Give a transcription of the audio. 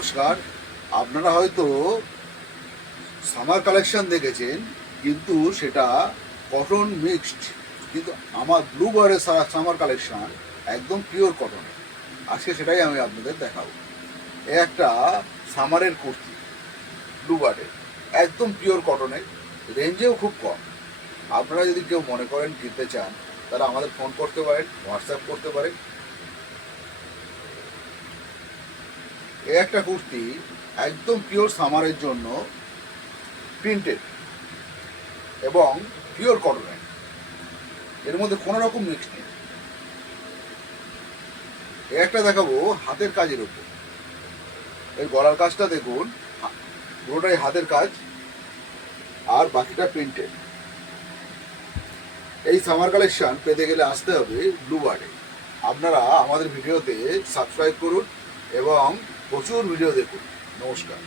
নমস্কার। আপনারা হয়তো সামার কালেকশন দেখেছেন, কিন্তু সেটা কটন মিক্সড। কিন্তু আমার ব্লু বার্ডের সামার কালেকশন একদম পিওর কটনের। আজকে সেটাই আমি আপনাদের দেখাবো। এ একটা সামারের কুর্তি, ব্লু বার্ডের, একদম পিওর কটনের, রেঞ্জেও খুব কম। আপনারা যদি কেউ মনে করেন কিনতে চান, তারা আমাদের ফোন করতে পারেন, হোয়াটসঅ্যাপ করতে পারেন। এ একটা কুর্তি একদম পিওর সামারের জন্য, প্রিন্টেড এবং পিওর কটনের, এর মধ্যে কোনো রকম মিক্স নেই। এ একটা দেখাবো হাতের কাজের উপর। এর গলার কাজটা দেখুন, পুরোটাই হাতের কাজ, আর বাকিটা প্রিন্টেড। এই সামার কালেকশন পেতে গেলে আসতে হবে ব্লু বার্ডে। আপনারা আমাদের ভিডিওতে সাবস্ক্রাইব করুন এবং প্রচুর ভিডিও দেখুন। নমস্কার।